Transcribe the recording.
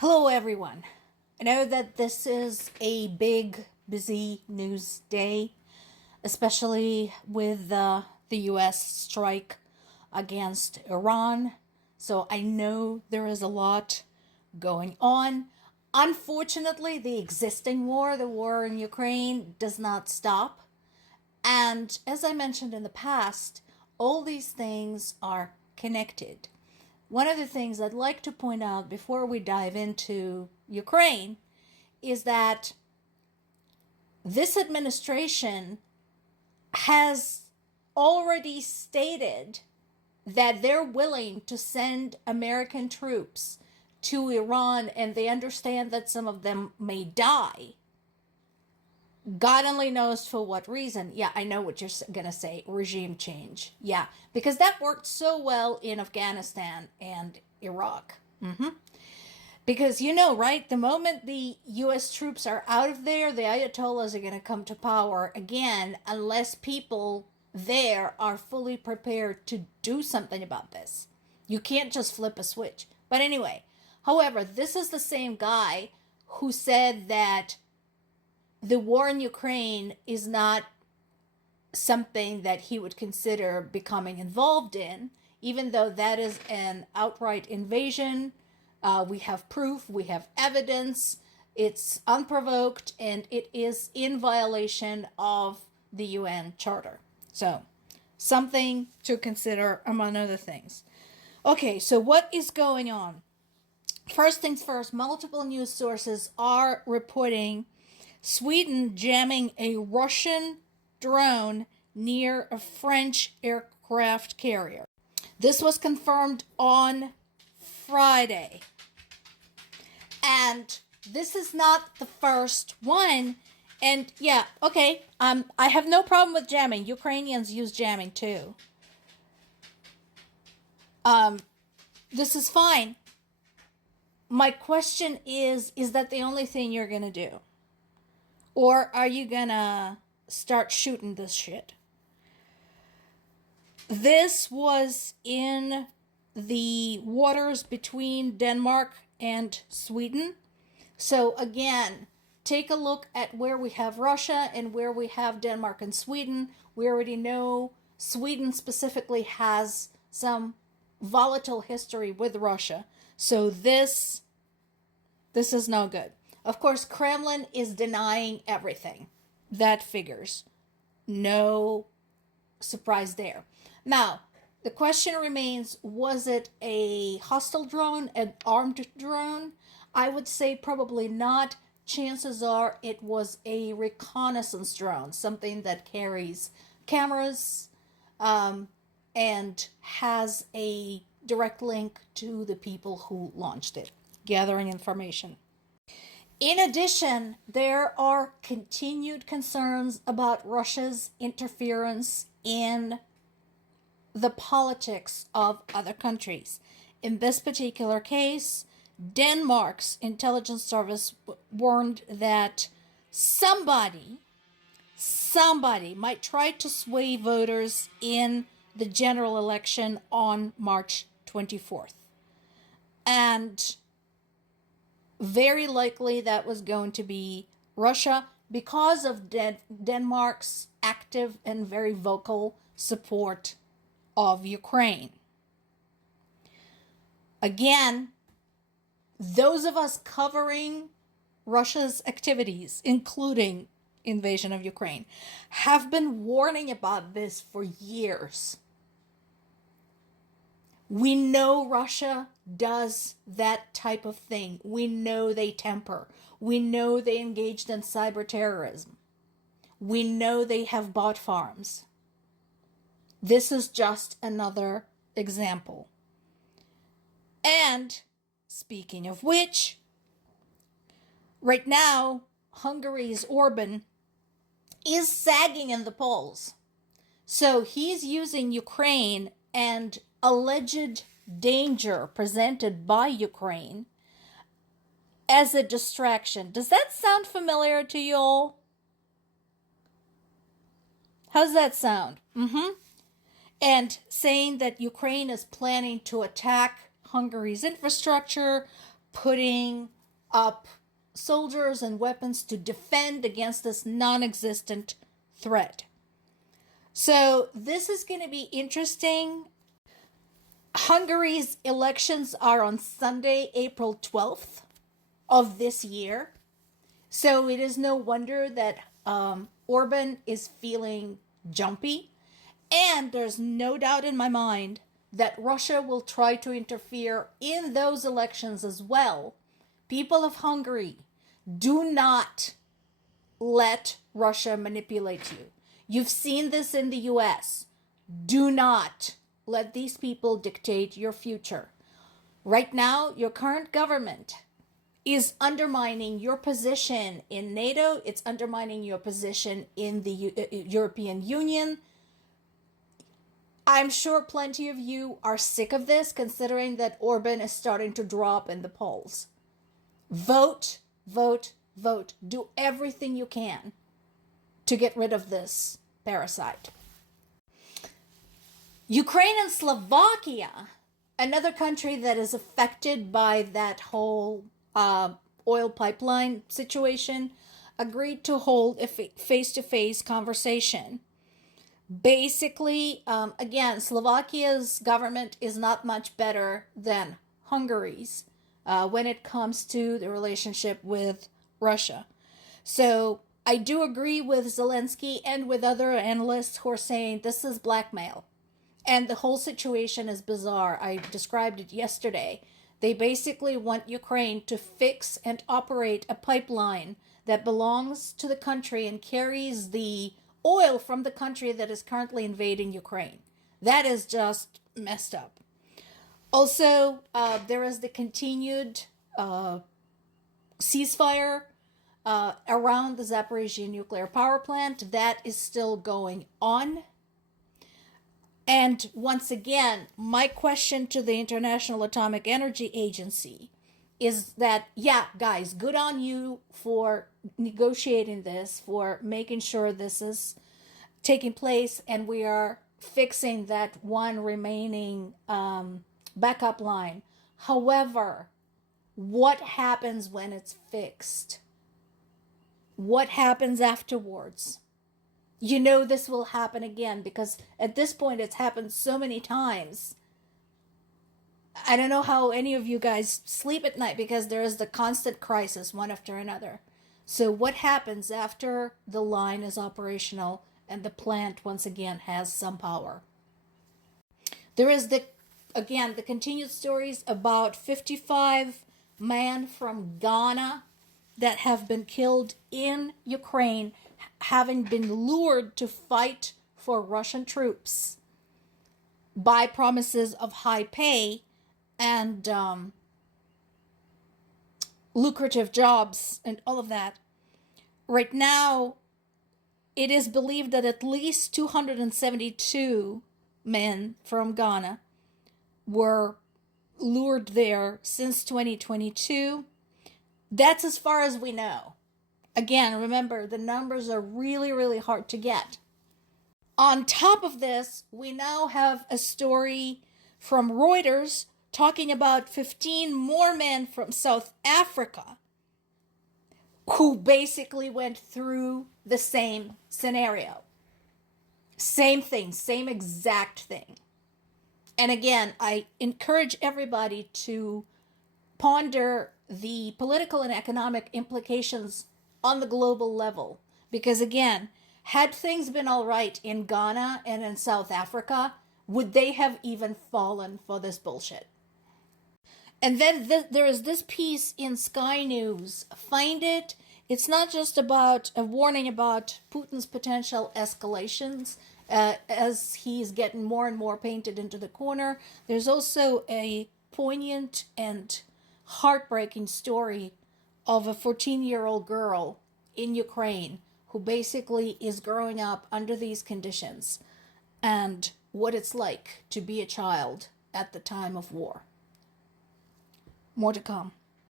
Hello, everyone. I know that this is a big, busy news day, especially with the US strike against Iran. So I know there is a lot going on. Unfortunately, the existing war, the war in Ukraine, does not stop. And as I mentioned in the past, all these things are connected. One of the things I'd like to point out before we dive into Ukraine is that this administration has already stated that they're willing to send American troops to Iran, and they understand that some of them may die. God only knows for what reason. Yeah, I know what you're going to say. Regime change. Yeah, because that worked so well in Afghanistan and Iraq. Because you know, right? The moment the U.S. troops are out of there, the Ayatollahs are going to come to power again unless people there are fully prepared to do something about this. You can't just flip a switch. But anyway, however, this is the same guy who said that the war in Ukraine is not something that he would consider becoming involved in, even though that is an outright invasion. We have proof, we have evidence, it's unprovoked, and it is in violation of the UN Charter. So, something to consider among other things. Okay, so what is going on? First things first, multiple news sources are reporting Sweden jamming a Russian drone near a French aircraft carrier. This was confirmed on Friday. And this is not the first one. And yeah, okay, I have no problem with jamming. Ukrainians use jamming too. This is fine. My question is that the only thing you're going to do? Or are you gonna start shooting this shit? This was in the waters between Denmark and Sweden. So again, take a look at where we have Russia and where we have Denmark and Sweden. We already know Sweden specifically has some volatile history with Russia. So this is no good. Of course, Kremlin is denying everything. That figures. No surprise there. Now, the question remains, was it a hostile drone, an armed drone? I would say probably not. Chances are it was a reconnaissance drone, something that carries cameras and has a direct link to the people who launched it, gathering information. In addition, there are continued concerns about Russia's interference in the politics of other countries. In this particular case, Denmark's intelligence service warned that somebody might try to sway voters in the general election on March 24th. And very likely that was going to be Russia because of Denmark's active and very vocal support of Ukraine. Again, those of us covering Russia's activities, including invasion of Ukraine, have been warning about this for years. We know Russia does that type of thing. We know they temper. We know they engaged in cyber terrorism. We know they have bot farms. This is just another example. And speaking of which, right now, Hungary's Orban is sagging in the polls. So he's using Ukraine and alleged danger presented by Ukraine as a distraction. Does that sound familiar to you all? How's that sound? And saying that Ukraine is planning to attack Hungary's infrastructure, putting up soldiers and weapons to defend against this non-existent threat. So this is going to be interesting. Hungary's elections are on Sunday, April 12th of this year. So it is no wonder that Orban is feeling jumpy. And there's no doubt in my mind that Russia will try to interfere in those elections as well. People of Hungary, do not let Russia manipulate you. You've seen this in the US. Do not let these people dictate your future. Right now, your current government is undermining your position in NATO. It's undermining your position in the European Union. I'm sure plenty of you are sick of this, considering that Orban is starting to drop in the polls. Vote, vote, vote. Do everything you can to get rid of this parasite. Ukraine and Slovakia, another country that is affected by that whole oil pipeline situation, agreed to hold a face-to-face conversation. Basically, again, Slovakia's government is not much better than Hungary's when it comes to the relationship with Russia. So I do agree with Zelensky and with other analysts who are saying this is blackmail. And the whole situation is bizarre. I described it yesterday. They basically want Ukraine to fix and operate a pipeline that belongs to the country and carries the oil from the country that is currently invading Ukraine. That is just messed up. Also, there is the continued ceasefire around the Zaporizhzhia nuclear power plant. That is still going on. And once again, my question to the International Atomic Energy Agency is that, yeah, guys, good on you for negotiating this, for making sure this is taking place, and we are fixing that one remaining backup line. However, what happens when it's fixed? What happens afterwards? You know this will happen again, because at this point it's happened so many times. I don't know how any of you guys sleep at night, because there is the constant crisis one after another. So what happens after the line is operational and the plant once again has some power? There is the continued stories about 55 men from Ghana that have been killed in Ukraine, having been lured to fight for Russian troops by promises of high pay and lucrative jobs and all of that. Right now, it is believed that at least 272 men from Ghana were lured there since 2022. That's as far as we know. Again, remember, the numbers are really, really hard to get. On top of this, we now have a story from Reuters talking about 15 more men from South Africa who basically went through the same scenario. Same thing, same exact thing. And again, I encourage everybody to ponder the political and economic implications on the global level. Because again, had things been all right in Ghana and in South Africa, would they have even fallen for this bullshit? And then there is this piece in Sky News. Find it. It's not just about a warning about Putin's potential escalations as he's getting more and more painted into the corner. There's also a poignant and heartbreaking story of a 14-year-old girl in Ukraine who basically is growing up under these conditions and what it's like to be a child at the time of war. More to come.